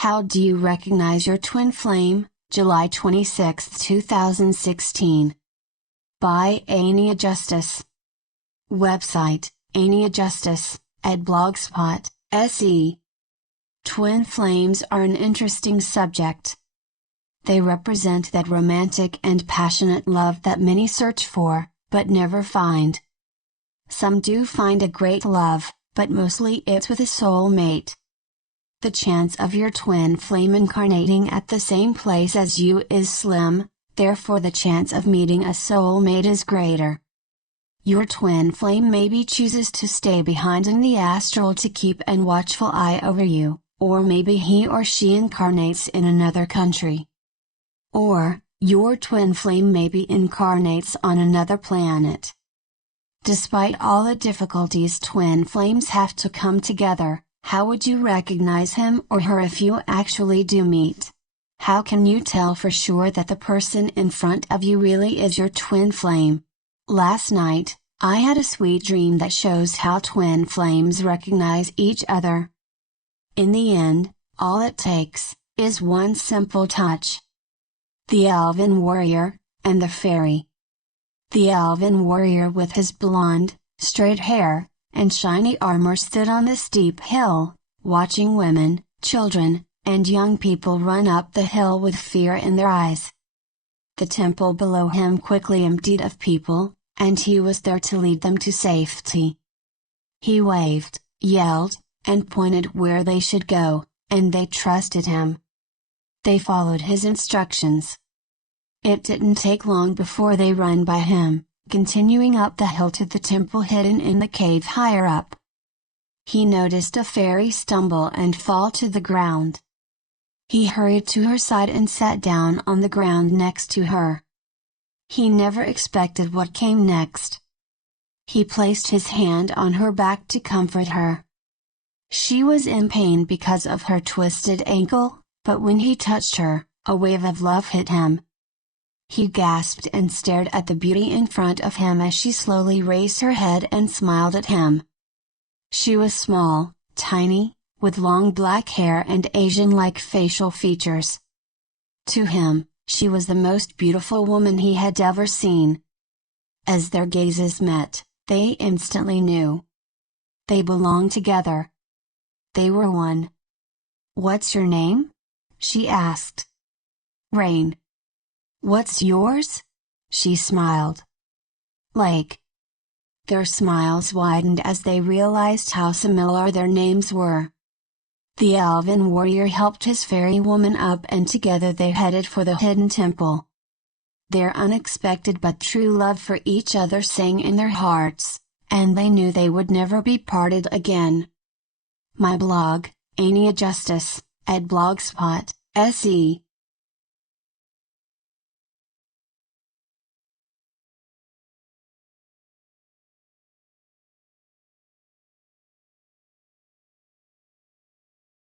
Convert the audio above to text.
How do you recognize your twin flame? July 26, 2016. By Ania Justice. Website, Ania Justice, at blogspot.se. Twin flames are an interesting subject. They represent that romantic and passionate love that many search for, but never find. Some do find a great love, but mostly it's with a soulmate. The chance of your twin flame incarnating at the same place as you is slim, therefore the chance of meeting a soulmate is greater. Your twin flame maybe chooses to stay behind in the astral to keep an watchful eye over you, or maybe he or she incarnates in another country. Or, your twin flame maybe incarnates on another planet. Despite all the difficulties twin flames have to come together, how would you recognize him or her if you actually do meet? How can you tell for sure that the person in front of you really is your twin flame? Last night, I had a sweet dream that shows how twin flames recognize each other. In the end, all it takes is one simple touch. The elven warrior, and the fairy. The elven warrior with his blonde, straight hair, and shiny armor stood on the steep hill, watching women, children, and young people run up the hill with fear in their eyes. The temple below him quickly emptied of people, and he was there to lead them to safety. He waved, yelled, and pointed where they should go, and they trusted him. They followed his instructions. It didn't take long before they ran by him, continuing up the hill to the temple hidden in the cave higher up. He noticed a fairy stumble and fall to the ground. He hurried to her side and sat down on the ground next to her. He never expected what came next. He placed his hand on her back to comfort her. She was in pain because of her twisted ankle, but when he touched her, a wave of love hit him. He gasped and stared at the beauty in front of him as she slowly raised her head and smiled at him. She was small, tiny, with long black hair and Asian-like facial features. To him, she was the most beautiful woman he had ever seen. As their gazes met, they instantly knew. They belonged together. They were one. "What's your name?" she asked. "Rain." "What's yours?" she smiled. "Lake." Their smiles widened as they realized how similar their names were. The elven warrior helped his fairy woman up and together they headed for the hidden temple. Their unexpected but true love for each other sang in their hearts, and they knew they would never be parted again. My blog, Ania Justice, at blogspot.se.